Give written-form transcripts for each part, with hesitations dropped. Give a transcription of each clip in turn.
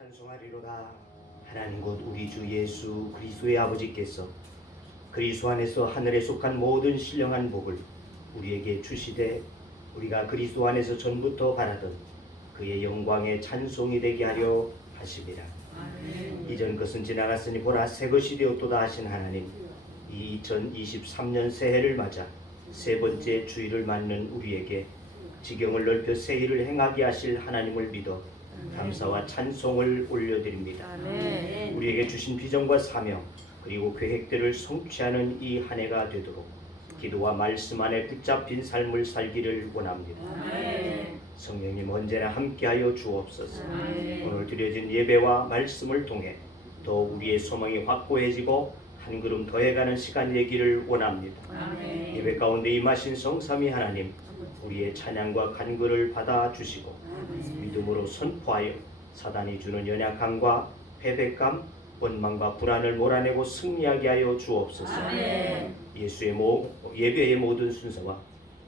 찬송하리로다. 하나님 곧 우리 주 예수 그리스도의 아버지께서 그리스도 안에서 하늘에 속한 모든 신령한 복을 우리에게 주시되 우리가 그리스도 안에서 전부터 바라던 그의 영광의 찬송이 되게 하려 하심이라. 이전 것은 지나갔으니 보라 새 것이 되었도다 하신 하나님, 이 2023년 새해를 맞아 세 번째 주일을 맞는 우리에게 지경을 넓혀 새해를 행하게 하실 하나님을 믿어 감사와 찬송을 올려드립니다. 아멘. 우리에게 주신 비전과 사명 그리고 계획들을 성취하는 이 한 해가 되도록 기도와 말씀 안에 붙잡힌 삶을 살기를 원합니다. 아멘. 성령님 언제나 함께하여 주옵소서. 아멘. 오늘 드려진 예배와 말씀을 통해 더 우리의 소망이 확고해지고 한 걸음 더해가는 시간 되기를 원합니다. 아멘. 예배 가운데 임하신 성삼위 하나님, 우리의 찬양과 간구를 받아주시고 믿음으로 선포하여 사단이 주는 연약함과 패배감, 원망과 불안을 몰아내고 승리하게 하여 주옵소서. 아멘. 예배의 모든 순서와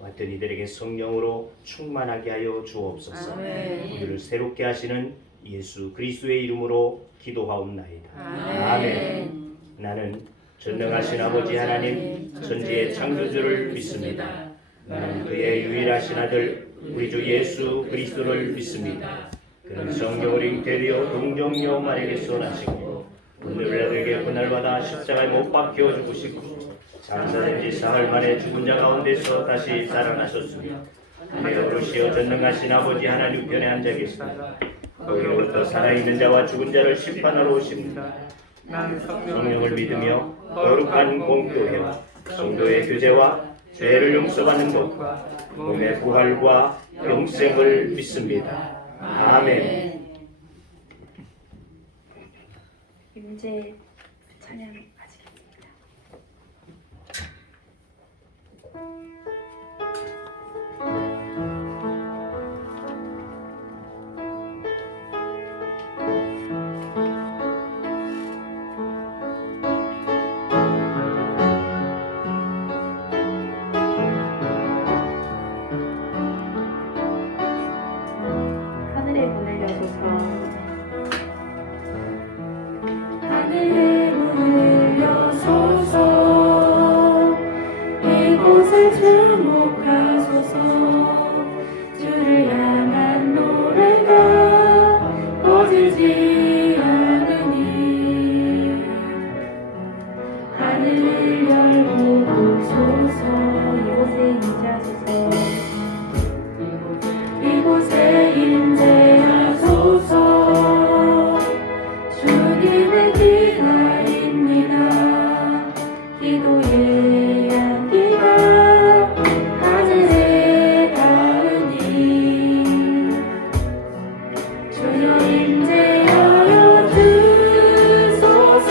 왔던 이들에게 성령으로 충만하게 하여 주옵소서. 아멘. 우리를 새롭게 하시는 예수 그리스도의 이름으로 기도하옵나이다. 아멘. 나는 전능하신 아버지 하나님 천지의 창조주를 믿습니다. 나는 그의 유일하신 아들 우리 주 예수 그리스도를 믿습니다. 그는 성령으로 잉태되어 동정녀 마리아에게서 나시고 오늘날에게 그날마다 십자가에 못 박혀 죽으시고 장사된 지 사흘 만에 죽은 자 가운데서 다시 살아나셨으며 하늘로시어 전능하신 아버지 하나님 편에 앉아 계십니다. 거기로부터 살아있는 자와 죽은 자를 심판하러 오십니다. 성령을 믿으며 거룩한 공교회와 성도의 교제와 죄를 용서받는 것과 몸의 부활과 영생을 믿습니다. 아멘. 이제 찬양 하시겠습니다. 하늘의 문을 여소서. 하늘의 문을 여소서. 이곳을 주목하소서. 주를 향한 노래가 꺼지지 않으니 하늘을 열고 보소서. 이곳에 임재하소서. 이곳에 임재하소서. 주님의 기다립니다. 기도의 향기가 하늘에 닿으니 주여 임재하여 주소서.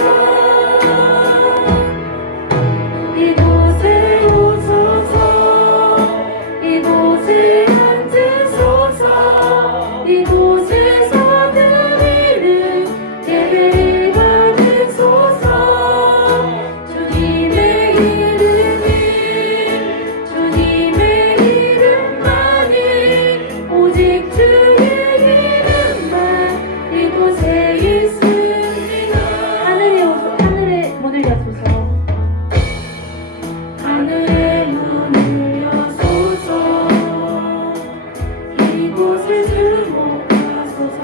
이곳에 오소서. 이곳에 앉으소서. 이곳에서 드리는 예배를 받으소서. 주님의 이름이 주님의 이름만이 오직 주의 이름만 이곳에 있습니다. 하늘의 문을 여소서. 하늘의 문을 여소서. 이곳을 주목하소서.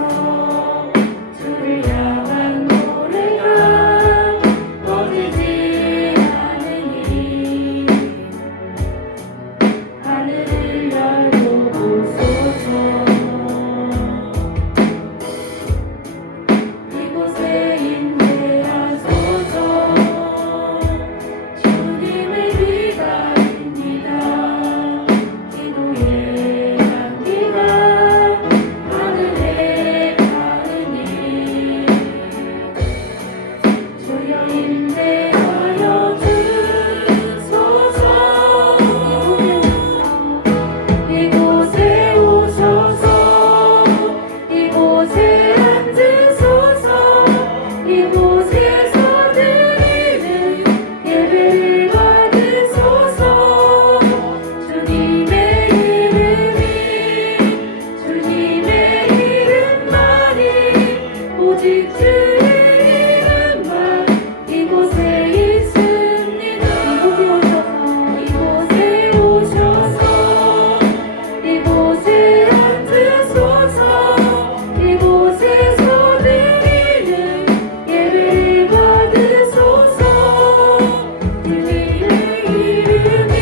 주를 향한 노래가 꺼지지 않으니 하늘을 열고 보소서. 이곳에 임재하소서. 주님의 기다립니다. 기도의 향기가 오직 주의 이름만 이곳에 있습니다. 이곳에 오셔서 이곳에 앉으소서. 이곳에서 드리는 예배를 받으소서. 주님의 이름이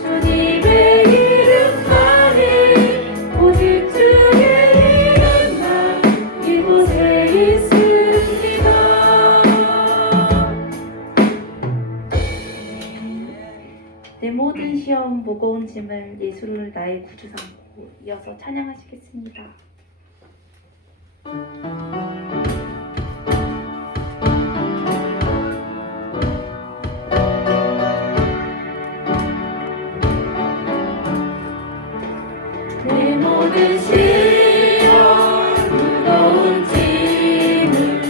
주님의 이름만이 오직 주의 이름만 이곳에 있습니다. 내 모든 시험 무거운 짐을 예수를 나의 구주 삼고 이어서 찬양하시겠습니다. 내 모든 시험 무거운 짐을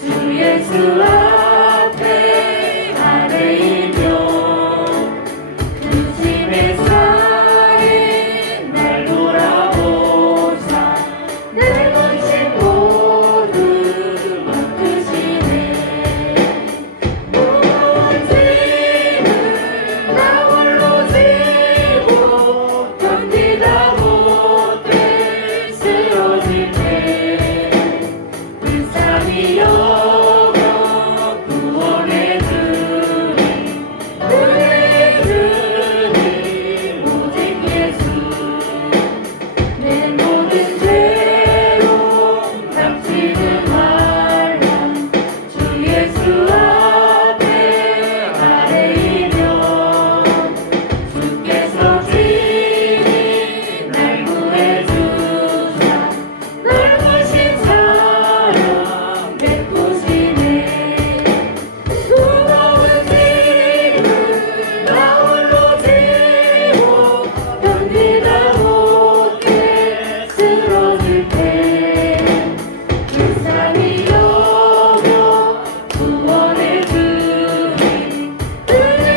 주 예수 앞에 아뢰이며 그 짐에 쌓인 날 돌아보사 내 근심 모두 맡으시네. 무거운 짐을 나 홀로 지고 견디다 못해 쓰러질 때 불쌍히 여겨 구원해 주니 은혜 주니 오직 예수. 내 모든 죄로 닥치는 환란 주 예수 앞에 아뢰이며 주께서 친히 날 구해주사 넓으신 사랑 베푸시네. 무거운 짐을 나 홀로 지고 견디다 못해 쓰러질 때 불쌍히 여겨 구원해 주니 은혜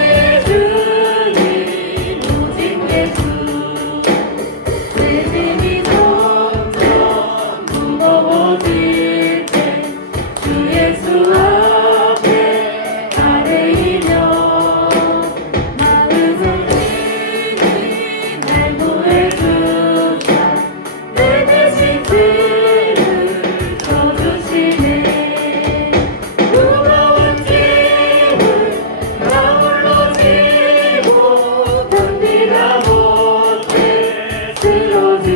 주니 오직 예수. 내 짐이 점점 무거워질 때 주 예수 앞에 아뢰이며 마음 성신이 날 구해주사 내 대신 짐을 져주시네. 무거운 짐을 나 홀로 지고 견디다 못해 쓰러질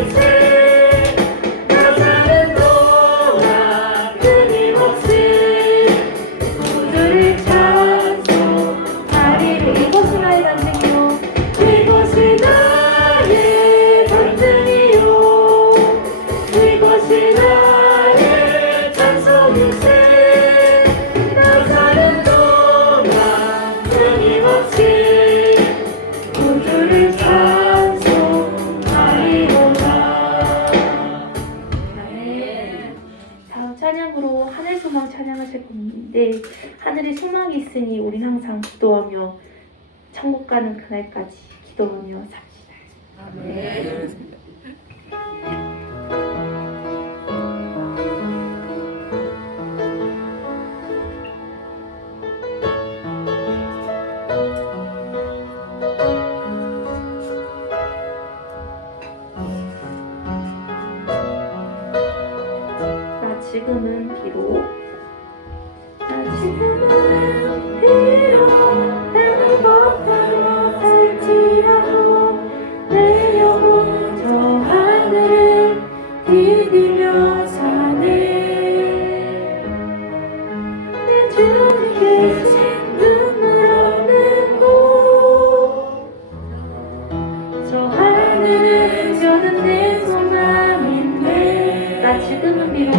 주세 나 사는 동안 끊임없이 구주를 찬송하리로. 이것이 나의 간증이요 이것이 나의 간증이요 이것이 나의 찬송일세 나 사는 동안 끊임없이 구주를 찬송하리로다. 다음 찬양으로 하늘 소망 찬양하실 건데, 하늘에 소망이 있으니 우린 항상 기도하며 천국 가는 그날까지 기도하며 삽시다. 나 지금은 비록 땅을 걷다가 살지라도 내 영혼 저 하늘을 디디며 사네. 내 주님 계신 눈물 없는 곳 저 하늘은 저는 내 소망인데. 나 지금은 비록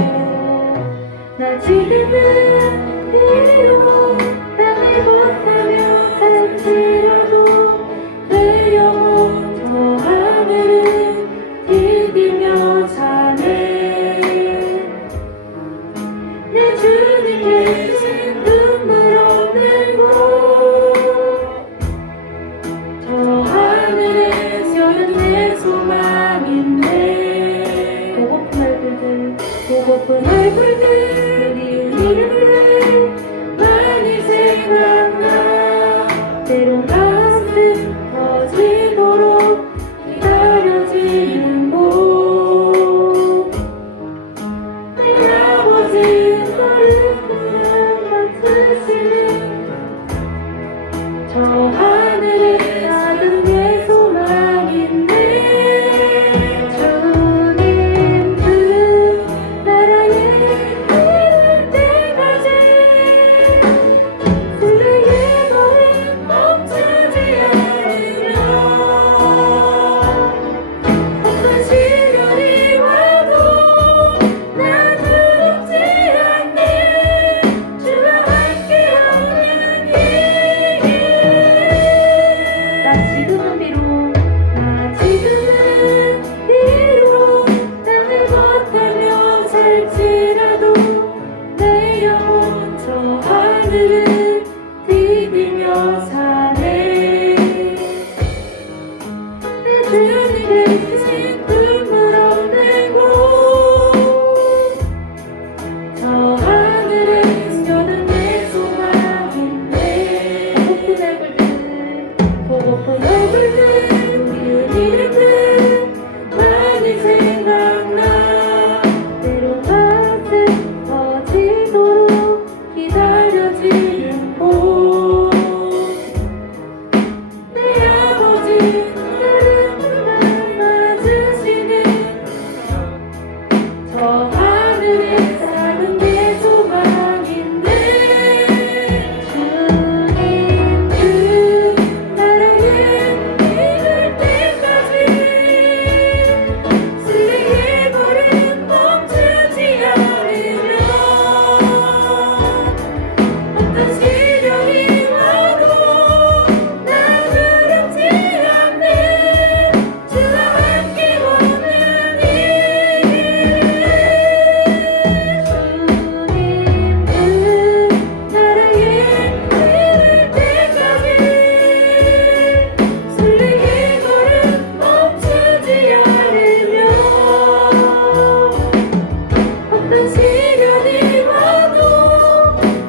나 지금은 비록 땅을 못하며 살지라도 내 영혼 저 하늘은 디디며 사네. 내 주님 계신 눈물 없는 곳 저 하늘에 저는 내 소망인데. 보고픈 얼굴들 우리 이름들 많이 생각나. 때론 가슴 터지도록 기다려지는 곳. 내 아버지 너를 그냥 맡으시는 저 하늘에 작은 내 소망인데. 주님 그 나라에 이를 때까지 우리의 걸음 멈추지 않으며 어떤 시련이 와도 난 두렵지 않네. 주와 함께하면 나 지금은 비록 나 지금은 비록 땅을 걷다며 살지라도 내 영혼 저 하늘을 디디며 사네. 내 주님 계신 눈물 없는 곳 저 하늘에 저는 내 소망인데. 보고픈 얼굴들 우리 이름들 많이 생각나. 때론 가슴 터지도록 기다려지는 곳. 내 아버지 나를 맞으시는 저 하늘에 작은 내 소망인데. 주님 그 나라에 이를 때까지 승리의 걸음 멈추지 않으면 어떤 시련이 와도 난 두렵지 않네. 주와 함께 걷는 이 주님 그 나라에 이를 때까지 승리의 걸음 멈추지 않으면 어떤 시련이 와도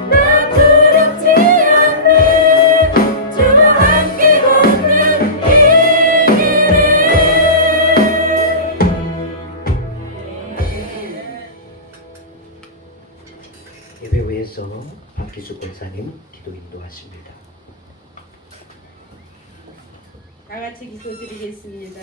난 두렵지 않네. 주와 함께 걷는 이 예배 후에서 박기수 권사님 기도 인도하십니다. 다 같이 기도드리겠습니다.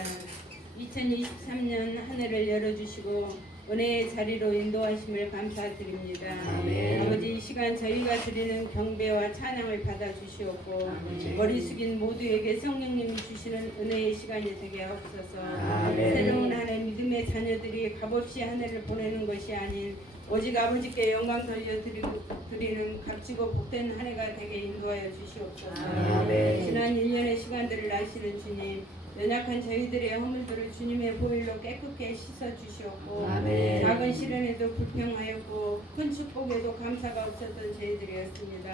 2023년 한 해를 열어주시고 은혜의 자리로 인도하심을 감사드립니다. 아멘. 아버지 이 시간 저희가 드리는 경배와 찬양을 받아주시옵고 머리 숙인 모두에게 성령님이 주시는 은혜의 시간이 되게 하옵소서. 아멘. 새로운 한 해 믿음의 자녀들이 값없이 한 해를 보내는 것이 아닌 오직 아버지께 영광 돌려드리는 값지고 복된 한 해가 되게 인도하여 주시옵소서. 아멘. 지난 1년의 시간들을 아시는 주님, 연약한 저희들의 허물들을 주님의 보혈로 깨끗게 씻어 주시옵고 아멘. 작은 시련에도 불평하였고 큰 축복에도 감사가 없었던 저희들이었습니다.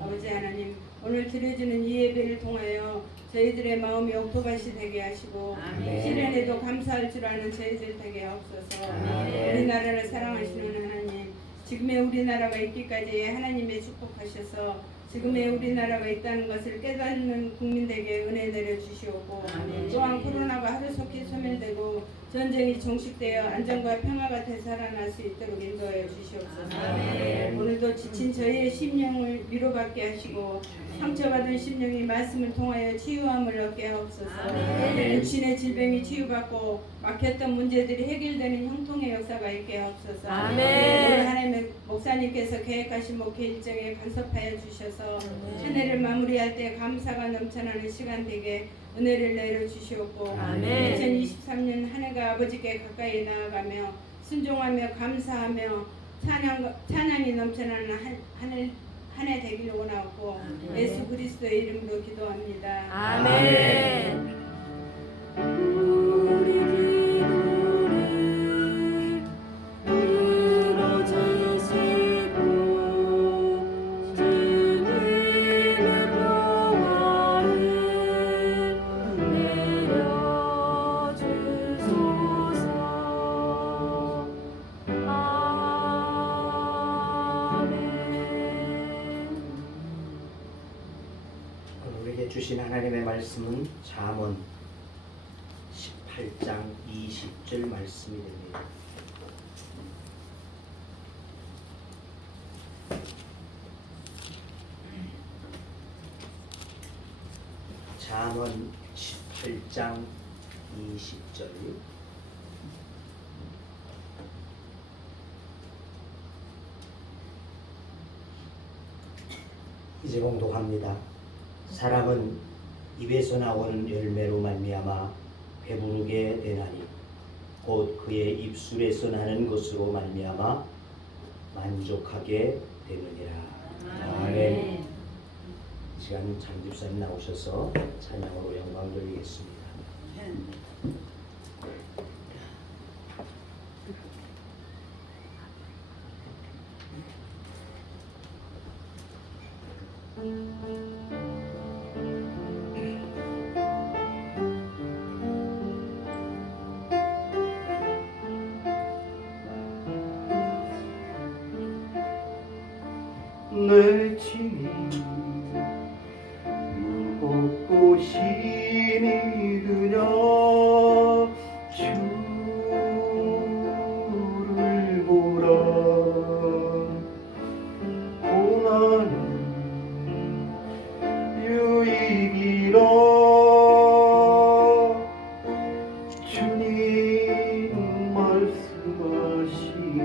아버지 하나님, 오늘 드려지는 이 예배를 통하여 저희들의 마음이 옥토밭이 되게 하시고 아멘. 시련에도 감사할 줄 아는 저희들 되게 하옵소서. 아멘. 우리나라를 사랑하시는 하나님, 지금의 우리나라가 있기까지 하나님의 축복하셔서 지금의 우리나라가 있다는 것을 깨닫는 국민들에게 은혜 내려주시옵고 또한 코로나가 하루속히 소멸되고 전쟁이 종식되어 안전과 평화가 되살아날 수 있도록 인도하여 주시옵소서. 아멘. 오늘도 지친 저희의 심령을 위로받게 하시고 상처받은 심령이 말씀을 통하여 치유함을 얻게 하옵소서. 아멘. 육신의 질병이 치유받고 막혔던 문제들이 해결되는 형통의 역사가 있게 하옵소서. 아멘. 오늘 하나님의 목사님께서 계획하신 목회 일정에 간섭하여 주셔서 한 해를 마무리할 때 감사가 넘쳐나는 시간 되게 은혜를 내려주시옵고 아멘. 2023년 한 해가 아버지께 가까이 나아가며 순종하며 감사하며 찬양이 넘쳐나는 한 해 되기를 원하고 예수 그리스도의 이름으로 기도합니다. 아멘. 우리 기도를 들어주시고 주님의 평화를 내려주소서. 우리에게 주신 하나님의 말씀은 잠언 18장 20절 말씀이 됩니다. 잠언 18장 20절. 이제 봉독합니다. 사람은 입에서 나오는 열매로 말미암아 배부르게 되나니 곧 그의 입술에서 나는 것으로 말미암아 만족하게 되느니라. 아멘. 이 시간 장집사님 나오셔서 찬양으로 영광 돌리겠습니다. 내 친히 무겁고 힘이 드냐 주를 보라 고난은 유익이라 주님 말씀하시네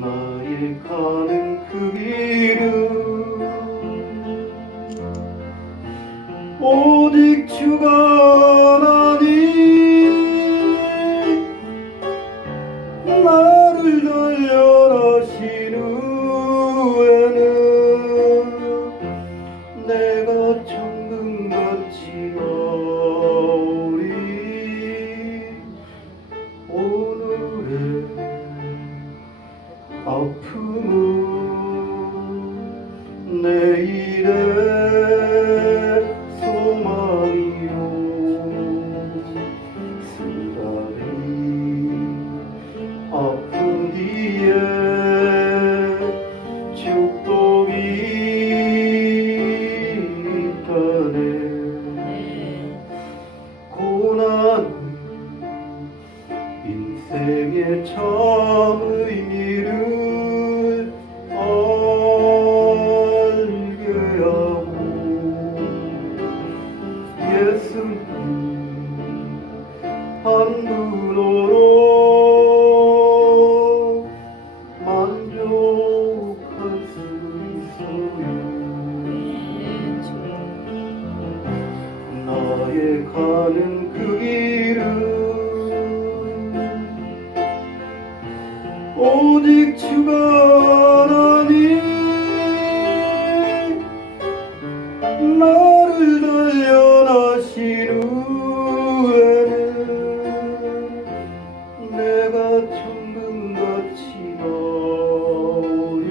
나의 가는 그 길은 오직 주가 나니 나를 단련하신 후에는 내가 천금같이 나오리 오늘의 아픔은 내일의 소망이요 쓰라리 아픈 뒤에 축복이 있다네 고난은 인생의 참 의미를 알게 하고 한 분으로 만족할 수 있어요. 나의 가는 그 길은 오직 주가 하나님 나를 단련하신 후에는 내가 천금같이 나오리.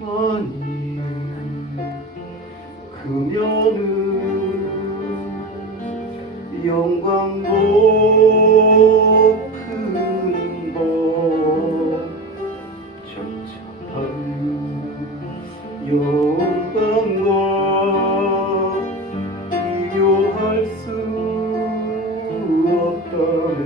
아니 그녀는 영광 높은 법 천천한 영광과 비교할 수 없다네.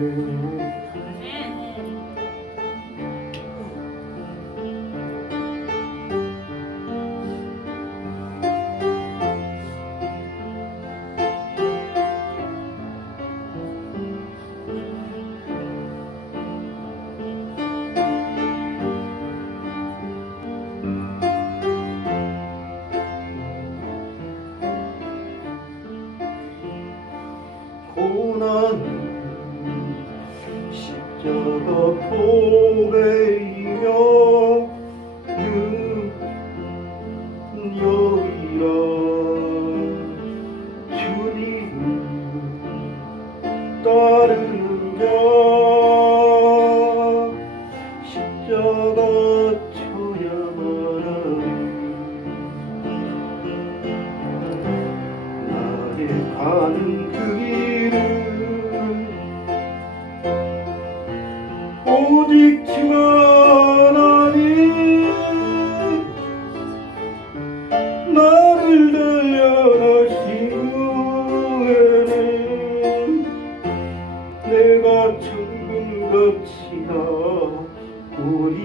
고난은 십자가 포배이며 능력이라. 주님을 따르는 자 십자가 쳐야만 하리. 나의 가는 그 길은 오직 주가 하나님 나를 단련하신 후에는 내가 천금같이 나오리.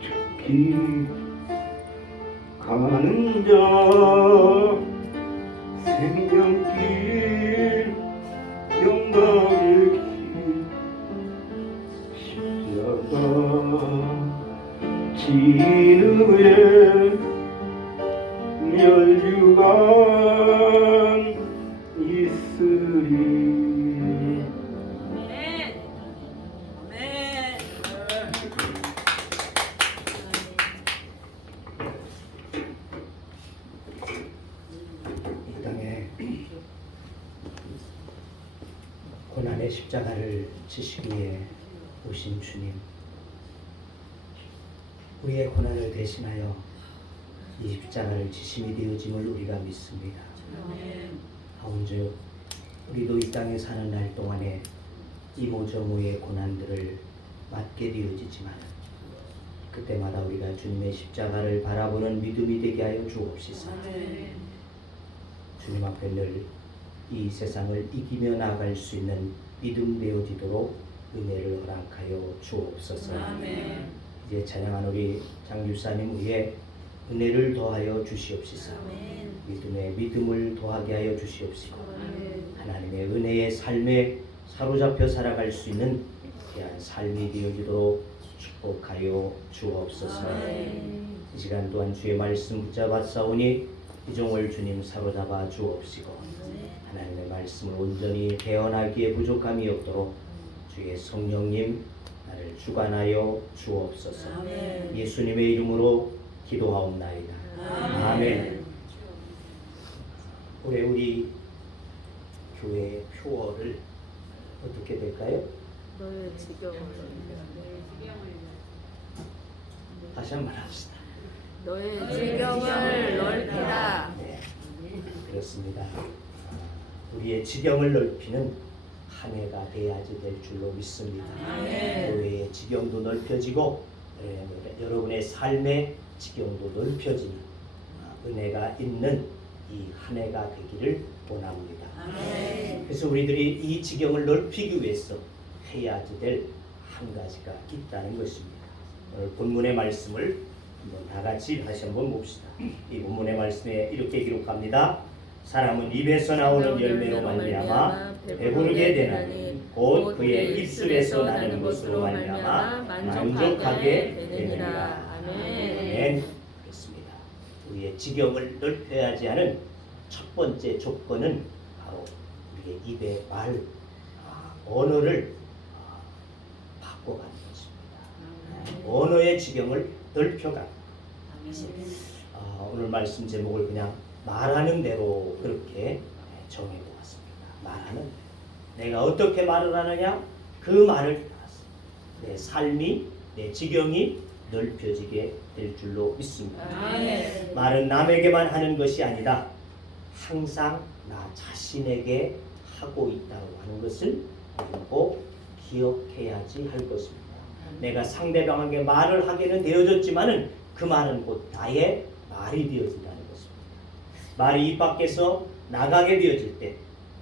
죽기 가는 자 생명길 영광의 길 십자가 진후에 멸류관 있으리. 이 땅에 고난의 십자가를 지시기 위해 오신 주님, 우리의 고난을 대신하여 이 십자가를 지심이 되어짐을 우리가 믿습니다. 하온즉 우리도 이 땅에 사는 날 동안에 이모저모의 고난들을 맞게 되어지지만 그때마다 우리가 주님의 십자가를 바라보는 믿음이 되게 하여 주옵시서. 주님 앞에 늘 이 세상을 이기며 나아갈 수 있는 믿음 되어지도록 은혜를 허락하여 주옵소서. 이제 찬양한 우리 장유사님 위에 은혜를 더하여 주시옵시서. 믿음의 믿음을 더하게 하여 주시옵시고 하나님의 은혜의 삶에 사로잡혀 살아갈 수 있는 귀한 삶이 되어지도록 축복하여 주옵소서. 이 시간 또한 주의 말씀 붙잡았사오니 이종을 주님 사로잡아 주옵시고 하나님의 말씀을 온전히 대언하기에 부족함이 없도록 주의 성령님 나를 주관하여 주옵소서. 예수님의 이름으로 기도하옵나이다. 아멘. 올해 우리 교회 표어를 어떻게 될까요? 너의 지경을 다시 한번 합시다. 너의 지경을 넓히라. 네, 그렇습니다. 우리의 지경을 넓히는 한 해가 돼야지 될 줄로 믿습니다. 교회의 지경도 넓혀지고 여러분의 삶의 지경도 넓혀지는 은혜가 있는 이 한 해가 되기를 원합니다. 그래서 우리들이 이 지경을 넓히기 위해서 해야지 될 한 가지가 있다는 것입니다. 오늘 본문의 말씀을 한번 다 같이 다시 한번 봅시다. 이 본문의 말씀에 이렇게 기록합니다. 사람은 입에서 나오는 열매로 말미암아 배부르게 되나니 곧 그의 입술에서 나는 것으로 말미암아 만족하게 되느니라. 아멘. 그렇습니다. 우리의 지경을 넓혀야지 하는 첫 번째 조건은 바로 우리의 입의 말, 언어를 바꿔가는 것입니다. 언어의 지경을 넓혀가는. 오늘 말씀 제목을 그냥 말하는 대로 그렇게 정해보았습니다. 말하는 대로. 내가 어떻게 말을 하느냐? 그 말을 따라서 내 삶이, 내 지경이 넓혀지게 될 줄로 믿습니다. 말은 남에게만 하는 것이 아니다. 항상 나 자신에게 하고 있다고 하는 것을 꼭 기억해야지 할 것입니다. 내가 상대방에게 말을 하게는 되어졌지만은 그 말은 곧 나의 말이 되어진다는 것입니다. 말이 입 밖에서 나가게 되어질 때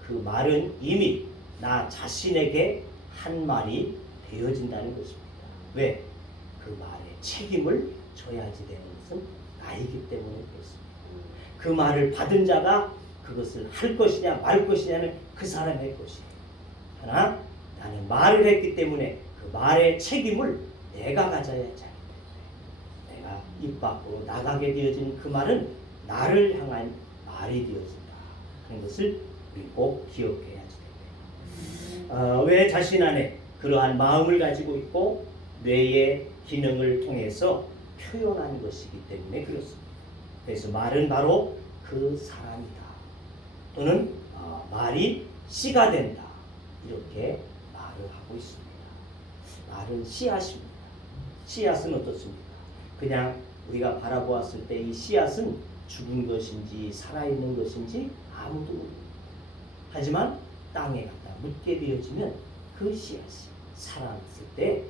그 말은 이미 나 자신에게 한 말이 되어진다는 것입니다. 왜? 그 말에 책임을 져야지 되는 것은 나이기 때문에 그렇습니다. 그 말을 받은 자가 그것을 할 것이냐 말 것이냐는 그 사람의 것이에요. 그러나 나는 말을 했기 때문에 그 말의 책임을 내가 가져야 하기 때문에 내가 입 밖으로 나가게 되어진 그 말은 나를 향한 말이 되어진다 하는 것을 우리 꼭 기억해야지 됩니다. 왜 자신 안에 그러한 마음을 가지고 있고 뇌의 기능을 통해서 표현하는 것이기 때문에 그렇습니다. 그래서 말은 바로 그 사람이다. 또는 말이 씨가 된다. 이렇게 말을 하고 있습니다. 말은 씨앗입니다. 씨앗은 어떻습니까? 그냥 우리가 바라보았을 때 이 씨앗은 죽은 것인지 살아있는 것인지 아무도 모릅니다. 하지만 땅에 갖다 묻게 되어지면 그 씨앗이 살아났을 때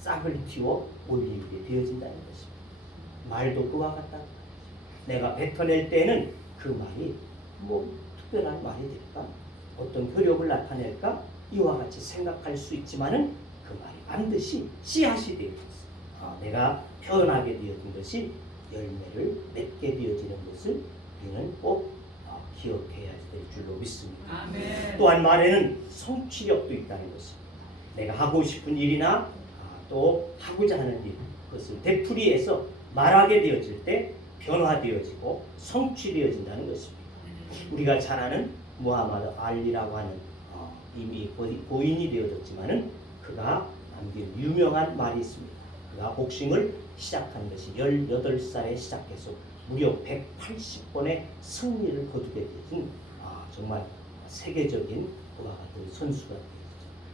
싹을 틔워 올리게 되어진다는 것입니다. 말도 그와 같다. 내가 뱉어낼 때는 그 말이 특별한 말이 될까? 어떤 효력을 나타낼까? 이와 같이 생각할 수 있지만은 그 말이 반드시 씨앗이 되어졌어. 내가 표현하게 되어진 것이 열매를 맺게 되어지는 것을 우리는 꼭 기억해야 될 줄로 믿습니다. 아멘. 또한 말에는 성취력도 있다는 것입니다. 내가 하고 싶은 일이나 또 하고자 하는 일, 그것을 되풀이해서 말하게 되어질 때 변화되어지고 성취되어진다는 것입니다. 우리가 잘 아는 무하마드 알리라고 하는 이미 고인이 되어졌지만은 그가 남긴 유명한 말이 있습니다. 그가 복싱을 시작한 것이 18살에 시작해서 무려 180번의 승리를 거두게 되진 정말 세계적인 그와 같은 선수가 되었죠.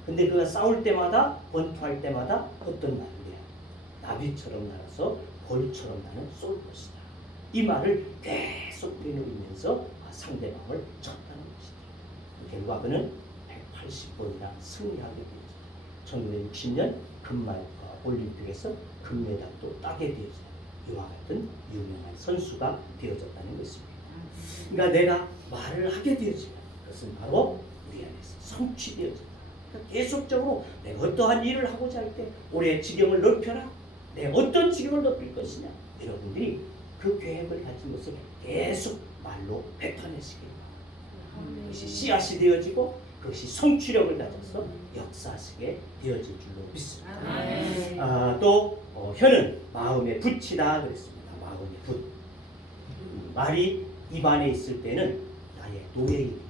근데 그가 싸울 때마다 권투할 때마다 어떤 말을 해요? 나비처럼 날아서 벌처럼 나는 쏠 것이다. 이 말을 계속 되누리면서 상대방을 쳤다는 것이죠. 결과 그는 180번이나 승리하게 되었죠. 1960년 금말 올림픽에서 금메달도 따게 되었죠. 이와 같은 유명한 선수가 되어졌다는 것입니다. 그러니까 내가 말을 하게 되어지면 그것은 바로 우리 안에서 성취되어진다. 그러니까 계속적으로 내가 어떠한 일을 하고자 할 때 올해 지경을 넓혀라. 내가 어떤 지경을 넓힐 것이냐. 여러분들이 그 계획을 가진 것을 계속 말로 뱉어내시기 바랍니다. 그것이 씨앗이 되어지고 그것이 성취력을 가져서 역사하시게 되어질 줄로 믿습니다. 또 혀는 마음의 붓이다 그랬습니다. 마음의 붓. 말이 입안에 있을 때는 나의 노예입니다.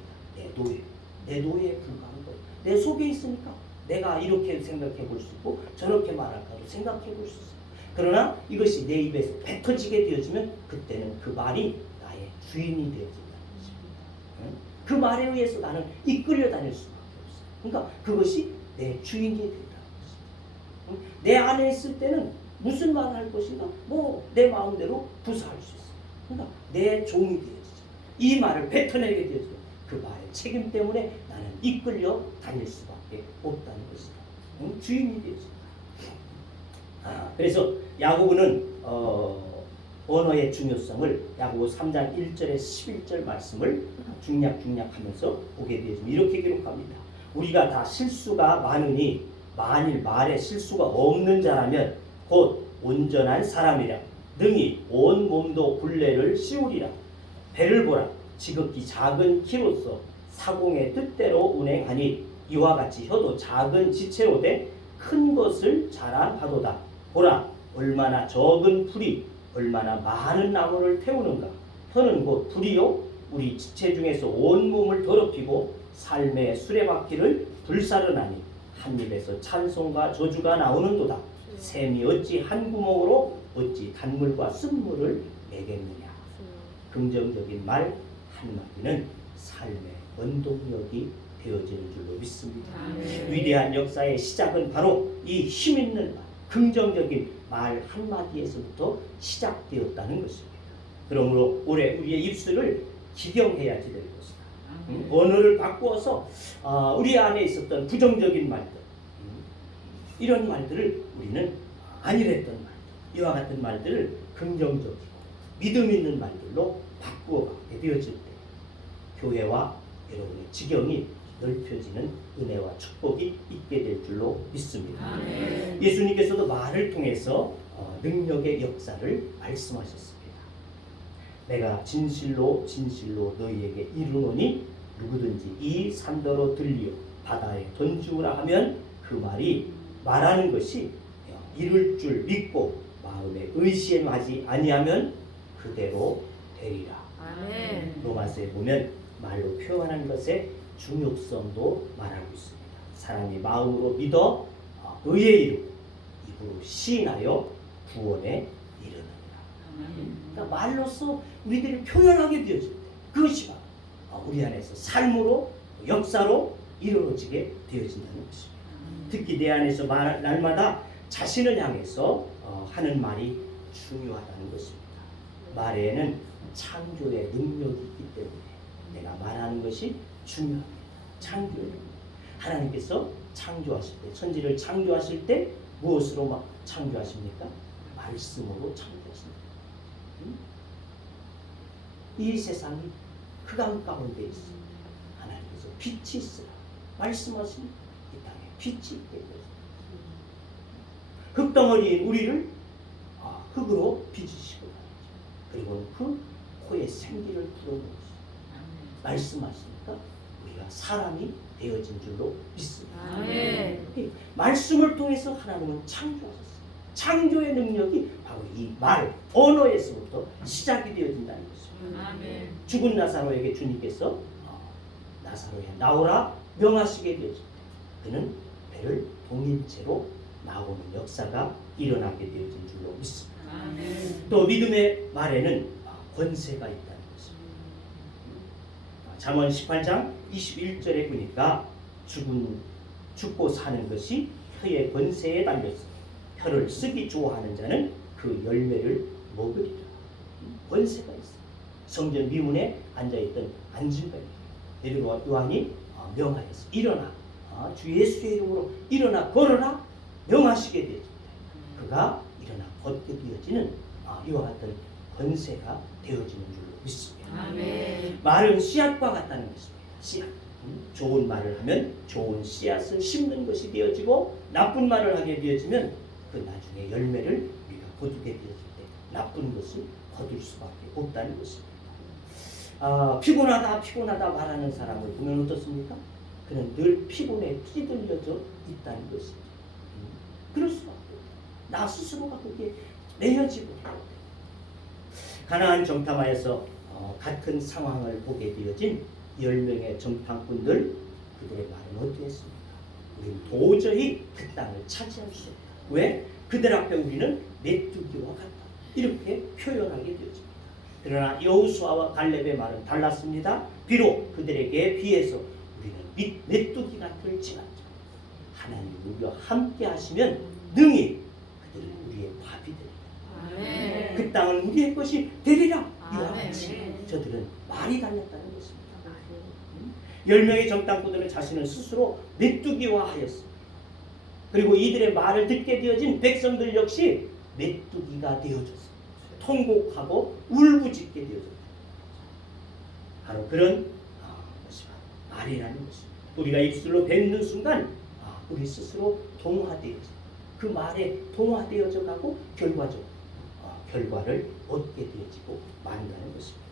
내 노예에 불과한 것. 내 속에 있으니까 내가 이렇게 생각해 볼 수 있고 저렇게 말할까도 생각해 볼 수 있어요. 그러나 이것이 내 입에서 뱉어지게 되어지면 그때는 그 말이 나의 주인이 되어진다는 것입니다. 그 말에 의해서 나는 이끌려 다닐 수밖에 없어요. 그러니까 그것이 내 주인이 된다는 것입니다. 내 안에 있을 때는 무슨 말을 할 것인가? 내 마음대로 구사할 수 있어요. 그러니까 내 종이 되어지죠. 이 말을 뱉어내게 되어지면 그 말의 책임 때문에 나는 이끌려 다닐 수밖에 없다는 것이다. 주인이 되어집니다. 그래서 야고보는 언어의 중요성을 야고보 3장 1절에 11절 말씀을 중략하면서 보게 되어지면 이렇게 기록합니다. 우리가 다 실수가 많으니 만일 말에 실수가 없는 자라면 곧 온전한 사람이라 능히 온 몸도 굴레를 씌우리라. 배를 보라. 지극히 작은 키로서 사공의 뜻대로 운행하니 이와 같이 혀도 작은 지체로 돼 큰 것을 자랑하도다. 보라, 얼마나 적은 풀이 얼마나 많은 나무를 태우는가. 혀는 곧 불이요 우리 지체 중에서 온 몸을 더럽히고 삶의 수레바퀴를 불사르나니 한 입에서 찬송과 저주가 나오는도다. 샘이 어찌 한 구멍으로 어찌 단물과 쓴물을 내겠느냐. 긍정적인 말 한마디는 삶의 원동력이 되어지는 줄로 믿습니다. 위대한 역사의 시작은 바로 이 힘있는 말, 긍정적인 말 한마디에서부터 시작되었다는 것입니다. 그러므로 올해 우리의 입술을 기경해야지 될 것이다. 언어를 바꾸어서 우리 안에 있었던 부정적인 말들, 이런 말들을 우리는 아니랬던 말들, 이와 같은 말들을 긍정적이고 믿음 있는 말들로 바꾸어가게 되어질 때 교회와 여러분의 지경이 넓혀지는 은혜와 축복이 있게 될 줄로 믿습니다. 예수님께서도 말을 통해서 능력의 역사를 말씀하셨습니다. 내가 진실로 진실로 너희에게 이르노니 누구든지 이 산더러 들리어 바다에 던지우라 하면 그 말이 말하는 것이 이룰 줄 믿고 마음에 의심하지 아니하면 그대로 되리라. 로마서에 보면 말로 표현하는 것의 중요성도 말하고 있습니다. 사람이 마음으로 믿어 의에 이르고 입으로 시인하여 구원에 이르느니라. 그러니까 말로써 우리들이 표현하게 되어질 때 그것이 바로 우리 안에서 삶으로 역사로 이루어지게 되어진다는 것입니다. 특히 내 안에서 날마다 자신을 향해서 하는 말이 중요하다는 것입니다. 말에는 창조의 능력이 있기 때문에 내가 말하는 것이 중요합니다. 창조의 능력. 하나님께서 창조하실 때, 천지를 창조하실 때 무엇으로 막 창조하십니까? 말씀으로 창조하십니다. 이 세상이 흑암 가운데 있습니다. 하나님께서 빛이 있으라 말씀하신 이 땅에 빛이 있게 되었습니다. 흙덩어리인 우리를 흙으로 빚으시고 그리고 그 코에 생기를 불어넣으시고 말씀하시니까 우리가 사람이 되어진 줄로 믿습니다. 말씀을 통해서 하나님은 창조하셨습니다. 창조의 능력이 바로 이 말, 언어에서부터 시작이 되어진다는 것입니다. 죽은 나사로에게 주님께서 나사로야 나오라 명하시게 되었을 때 그는 배를 동인 채로 나오는 역사가 일어나게 되어진 줄로 믿습니다. 또 믿음의 말에는 권세가 있다는 것입니다. 잠언 18장 21절에 보니까 죽고 사는 것이 혀의 권세에 달렸어. 혀를 쓰기 좋아하는 자는 그 열매를 먹으리라. 권세가 있어. 성전 미문에 앉아있던 안진뱅이 베드로 요한이 명하였어. 일어나 주 예수의 이름으로 일어나 걸어라 명하시게 되었습니다. 그가 일어나 걷게 되어지는 이와 같은 권세가 되어지는 줄로 믿습니다. 말은 씨앗과 같다는 것입니다. 씨앗. 좋은 말을 하면 좋은 씨앗을 심는 것이 되어지고 나쁜 말을 하게 되어지면 그 나중에 열매를 우리가 거두게 되어질 때 나쁜 것을 거둘 수밖에 없다는 것입니다. 피곤하다 말하는 사람을 보면 어떻습니까? 그는 늘 피곤에 찌들려져 있다는 것입니다. 그럴 수밖에 없다. 나 스스로가 그게 내어지고 가나안 정탐하에서 같은 상황을 보게 되어진 10명의 정탐꾼들 그들의 말은 어땠습니까? 우리는 도저히 그 땅을 차지할 수 없다. 왜? 그들 앞에 우리는 메뚜기와 같다. 이렇게 표현하게 되어집니다. 그러나 여호수아와 갈렙의 말은 달랐습니다. 비록 그들에게 비해서 우리는 메뚜기 같을지라도 하나님 우리와 함께 하시면 능히 그들은 우리의 밥이 되리라. 그 땅은 우리의 것이 되리라. 이와 같이 저들은 말이 달렸다는 것입니다. 10명의 정탐꾼들은 자신을 스스로 메뚜기화 하였습니다. 그리고 이들의 말을 듣게 되어진 백성들 역시 메뚜기가 되어졌습니다. 통곡하고 울부짖게 되어졌습니다. 바로 그런 것이 말이라는 것입니다. 우리가 입술로 뱉는 순간 우리 스스로 동화되어져 그 말에 동화되어져 가고 결과적으로 결과를 얻게 되어지고 만다는 것입니다.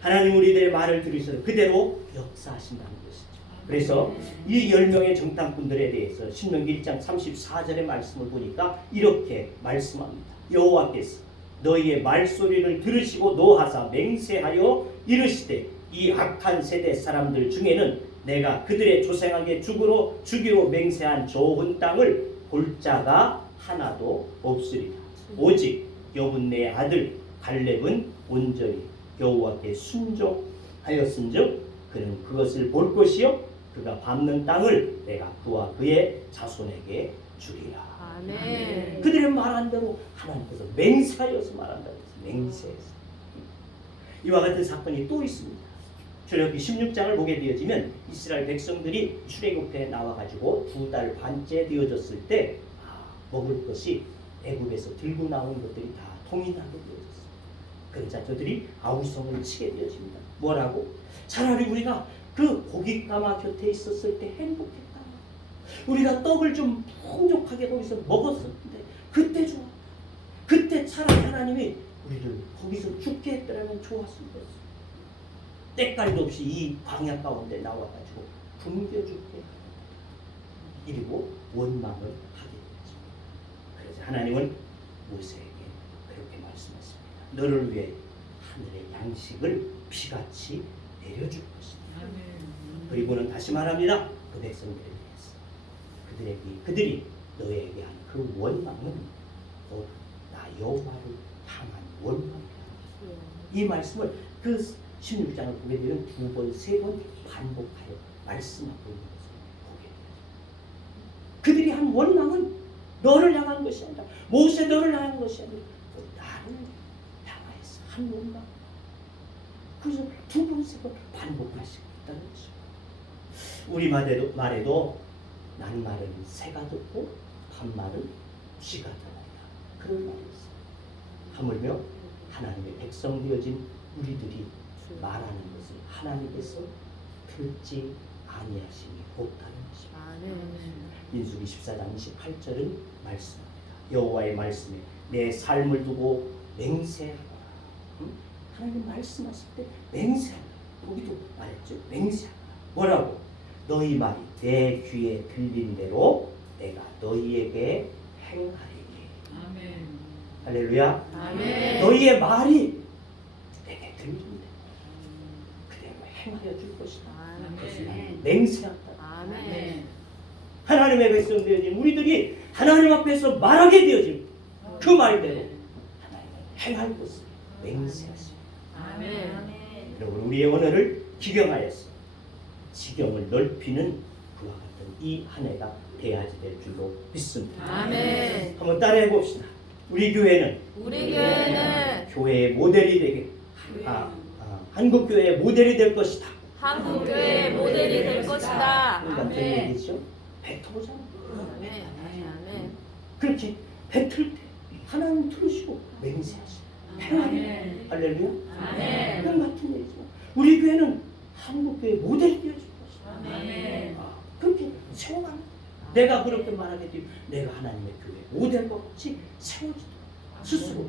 하나님 우리들의 말을 들으셔서 그대로 역사하신다는 것이죠. 그래서 이 10명의 정탐꾼들에 대해서 신명기 1장 34절의 말씀을 보니까 이렇게 말씀합니다. 여호와께서 너희의 말소리를 들으시고 노하사 맹세하여 이르시되 이 악한 세대 사람들 중에는 내가 그들의 조상에게 주기로 맹세한 좋은 땅을 볼 자가 하나도 없으리라. 오직 여분네의 아들 갈렙은 온전히 여호와께 순종하였은즉 그는 그것을 볼 것이요 그가 밟는 땅을 내가 그와 그의 자손에게 주리라. 아멘. 그들의 말한 대로 하나님께서 맹세하여서 말한다고 했어요. 맹세해서. 이와 같은 사건이 또 있습니다. 출애굽기 16장을 보게 되어지면 이스라엘 백성들이 출애굽에 나와가지고 2달 반째 되어졌을 때 먹을 것이 애굽에서 들고 나온 것들이 다 통일하게 되어졌어요. 그러자 저들이 아우성을 치게 되어집니다. 뭐라고? 차라리 우리가 그 고깃가마 곁에 있었을 때 행복했다. 우리가 떡을 좀 풍족하게 거기서 먹었었는데 그때 좋았다. 그때 차라리 하나님이 우리를 거기서 죽게 했더라면 좋았을 것이다. 때깔도 없이 이 광야 가운데 나와가지고 굶겨 죽게 이리고 원망을 하게 되죠. 그래서 하나님은 모세에게 그렇게 말씀했습니다. 너를 위해 하늘의 양식을 비같이 내려줄 것이다. 그리고는 다시 말합니다. 그 백성들에 대해서 그들이 너에게 한 그 원망은 곧 나 여호와를 향한 원망이다. 이 말씀을 그 16장을 보게 되면 2번, 3번 반복하여 말씀하고 있는 것을 보게 됩니다. 그들이 한 원망은 너를 향한 것이 아니라 모세 너를 향한 것이 아니라 나를 향하여서 한 원망. 그래서 2번, 3번 반복하시고 있다는 것이죠. 우리 말에도 낱말은 새가 듣고 밤말은 쥐가 듣는다. 그런 말이 있어요. 하물며 하나님의 백성 되어진 우리들이 말하는 것을 하나님께서 듣지 아니하심이 없다는 것입니다. 아멘. 민수기 14장 28절은 말씀합니다. 여호와의 말씀에 내 삶을 두고 맹세하라. 하나님 말씀하실 때 맹세하라. 거기도 말했죠. 맹세하라. 뭐라고? 너희 말이 내 귀에 들린 대로 내가 너희에게 행하리니. 아멘. 할렐루야. 아멘. 너희의 말이 내게 들린대. 그대로 행하여 줄 것이다. 그것을 나는 맹세한다. 아멘. 하나님의 백성 되어진 우리들이 하나님 앞에서 말하게 되어진 그 말대로 하나님은 행할 것을 맹세하십니다. 아멘. 여러분 우리의 언어를 기경하여서 지경을 넓히는 그와 같은 이 한 해가 돼야지 될 줄로 믿습니다. 아멘. 한번 따라해 봅시다. 우리 교회는 교회의 모델이 되게 한국 교회의 모델이 될 것이다. 한국 교회의 모델이 될 것이다. 같은 얘기죠. 뱉어보자. 아멘. 아멘. 그렇게 뱉을 때 하나님 들으시고 맹세하시고 행하게. 할렐루야. 아멘. 그런 같은 얘기죠. 우리 교회는 한국 교회 모델이 되어줄 것이다. 아멘. 그렇게 세워가는. 내가 그렇게 말하게 되면 내가 하나님의 교회 모델과 같이 세워지도록 스스로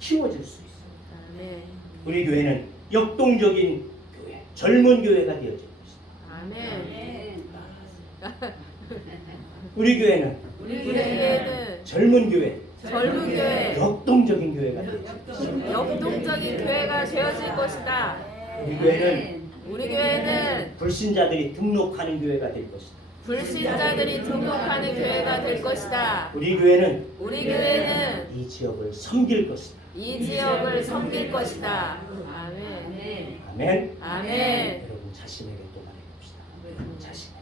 키워질 수 있어요. 아멘. 우리 교회는 역동적인 교회, 젊은 교회가 되어질 것이다. 아멘. 우리 교회는 젊은 교회, 젊은 교회, 역동적인 교회가 되어질 것이다. 역동적인 교회가 되어질 것이다. 우리 교회는 불신자들이 등록하는 교회가 될 것이다. 불신자들이 등록하는 교회가 될 것이다. 우리 교회는 이 지역을 섬길 것이다. 지역을 섬길 것이다. 아멘. 아멘. 아멘. 여러분 자신에게 또 말해봅시다. 자신에게.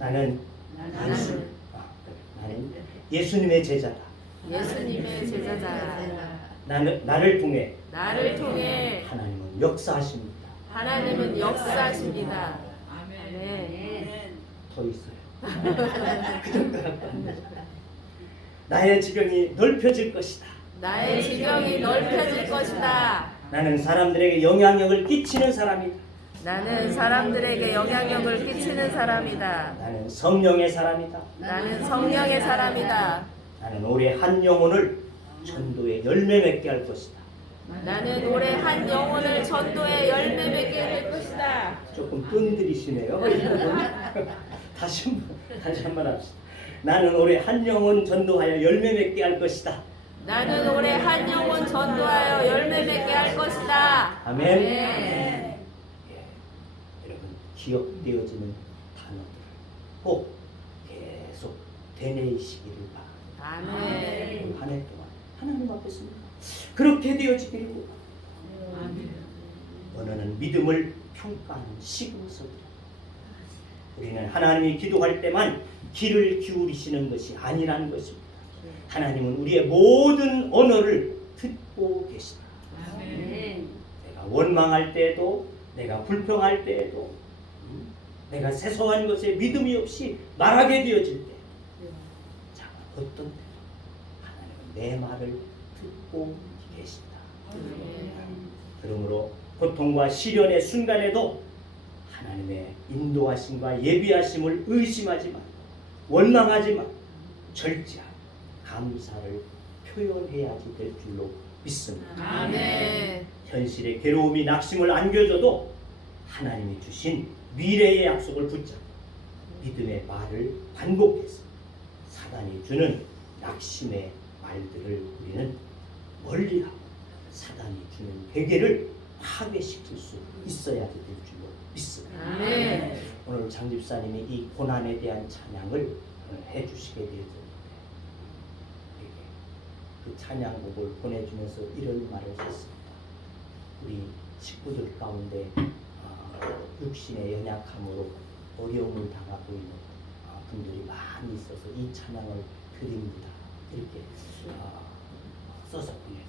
아멘. 나는 예수님의 제자다. 예수님의 제자다. 나를 통해 하나님은 역사하십니다. 하나님은 역사하십니다. 아멘. 더 있어요. 그 정도밖에 안 돼요. 나의 지경이 넓혀질 것이다. 나의 지경이 넓혀질 것이다. 나는 사람들에게 영향력을 끼치는 사람이다. 나는 사람들에게 영향력을 끼치는 사람이다. 나는 성령의 사람이다. 나는 성령의 사람이다. 나는 올해 한 영혼을 전도에 열매 맺게 할 것이다. 나는 올해 한 영혼을 전도에 열매 조금 끈들이시네요. 다시 한번 합시다. 나는 올해 한 영혼 전도하여 열매 맺게 할 것이다. 나는 올해 한 영혼 전도하여 열매 맺게 할 것이다. 아멘. 네. 여러분 기억되어지는 단어들 꼭 계속 되뇌이시기를 바랍니다. 아멘. 한 해 동안 하나님 앞에서 그렇게 되어지기를 원합니다. 언어는 믿음을 평가하는 시금석이다. 우리는 하나님이 기도할 때만 귀를 기울이시는 것이 아니라는 것입니다. 하나님은 우리의 모든 언어를 듣고 계시다. 내가 원망할 때에도, 내가 불평할 때에도, 내가 세소한 것에 믿음이 없이 말하게 되어질 때, 자, 어떤 때도 하나님은 내 말을 듣고 계신다. 그러므로 고통과 시련의 순간에도 하나님의 인도하심과 예비하심을 의심하지 말고 원망하지 말고 절제하고 감사를 표현해야지 될 줄로 믿습니다. 아멘. 현실의 괴로움이 낙심을 안겨줘도 하나님이 주신 미래의 약속을 붙잡고 믿음의 말을 반복해서 사단이 주는 낙심의 말들을 우리는 멀리하고 사단이 주는 회개를 파괴시킬 수 있어야 될 줄로 믿습니다. 아멘. 오늘 장 집사님이 이 고난에 대한 찬양을 해주시게 되었는데 그 찬양곡을 보내주면서 이런 말을 했습니다. 우리 식구들 가운데 육신의 연약함으로 어려움을 당하고 있는 분들이 많이 있어서 이 찬양을 드립니다. 이렇게 써서 보내주셨어요.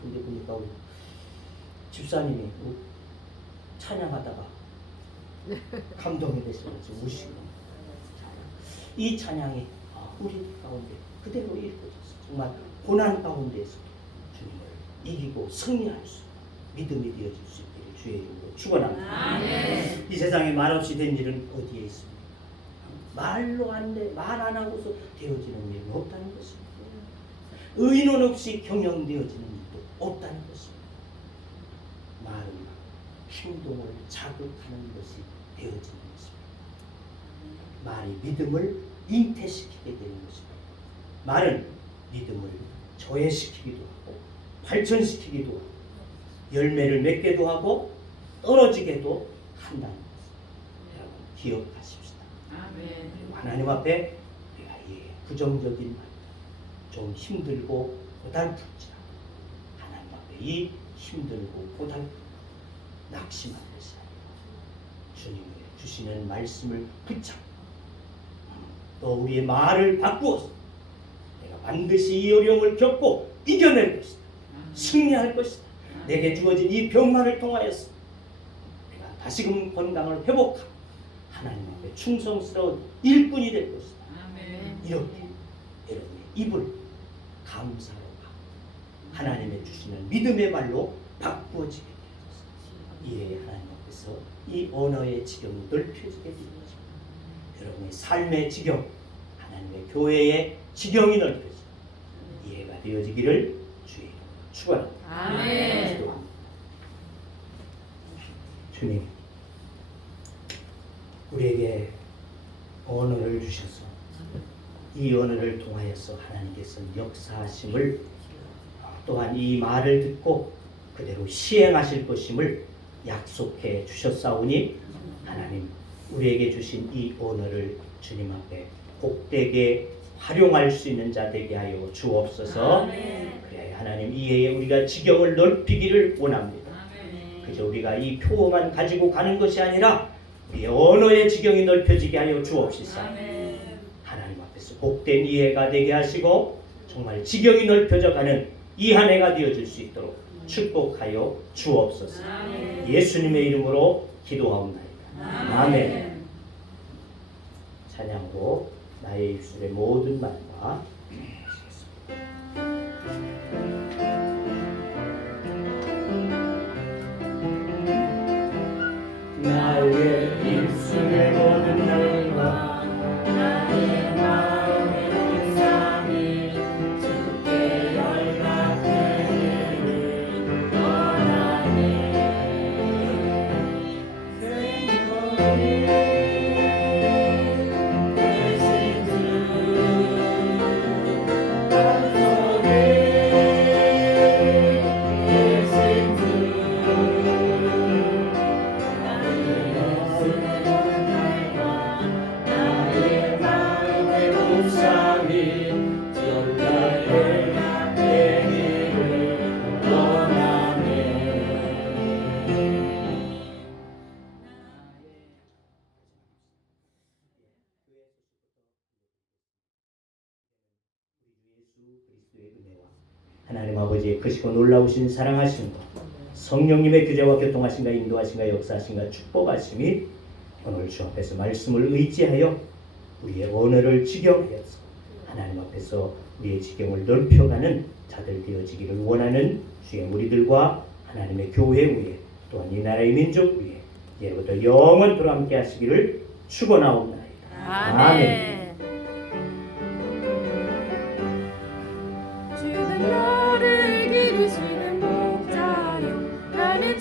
근데 보니까 우리 집사님이 찬양하다가 감동이 되셔가지고 우시고 이 찬양이 우리 가운데 그대로 읽어졌어요. 정말 고난 가운데에서도 주님을 이기고 승리할 수 믿음이 되어질 수 있기를 주의 이름으로 축원합니다. 아멘. 이 세상에 말없이 된 일은 어디에 있습니까? 말로 안 돼, 말 안 하고서 되어지는 일은 없다는 것입니다. 의논 없이 경영되어지는 일도 없다는 것입니다. 말은 행동을 자극하는 것이 되어지는 것입니다. 말이 믿음을 잉태시키게 되는 것입니다. 말은 믿음을 저해시키기도 하고 발전시키기도 하고 열매를 맺게도 하고 떨어지게도 한다는 것을 여러분 기억하십시다. 아멘. 하나님 앞에 우리가 이 부정적인 말, 좀 힘들고 고달플지라 하나님 앞에 이 힘들고 고달픈 낙심한 것이 아니라 주님의 주시는 말씀을 붙잡고 또 우리의 말을 바꾸어서 내가 반드시 이 어려움을 겪고 이겨낼 것이다. 승리할 것이다. 내게 주어진 이 병마를 통하여서 내가 다시금 건강을 회복하고 하나님 앞에 충성스러운 일꾼이 될 것이다. 아멘. 이렇게 여러분의 입을 감사로 하나님의 주시는 믿음의 말로 바꾸어지게 되어서 이에 하나님 앞에서 이 언어의 지경이 넓혀지게 되어서 여러분의 삶의 지경, 하나님의 교회의 지경이 넓혀져 이해가 되어지기를 주의 이름으로 축원합니다. 아멘. 기도합니다. 주님, 우리에게 언어를 주셔서 이 언어를 통하여서 하나님께서 역사하심을 또한 이 말을 듣고 그대로 시행하실 것임을 약속해 주셨사오니 하나님 우리에게 주신 이 언어를 주님 앞에 복되게 활용할 수 있는 자 되게 하여 주옵소서. 그래 하나님 이해에 우리가 지경을 넓히기를 원합니다. 그저 우리가 이 표어만 가지고 가는 것이 아니라 우리의 언어의 지경이 넓혀지게 하여 주옵시사. 하나님 앞에서 복된 이해가 되게 하시고 정말 지경이 넓혀져 가는 이 한 해가 되어질 수 있도록 축복하여 주옵소서. 예수님의 이름으로 기도하옵나이다. 아멘. 찬양곡 나의 입술의 모든 말과 나의 입술의 모든 말과 나의 마음의 동상이 주께 연락되기를 원하네. 하나님 아버지의 크시고 놀라우신 사랑하심과 성령님의 교제와 교통하심과 인도하심과 역사하심과 축복하심이 오늘 주 앞에서 말씀을 의지하여 우리의 언어를 지경하여서 하나님 앞에서 우리의 지경을 넓혀가는 자들 되어지기를 원하는 주의 우리들과 하나님의 교회 위에 또한 이 나라의 민족 위에 예로부터 영원토록 함께 하시기를 축원하옵나이다. 아멘. 주는 나를 기르시는 목자요 나는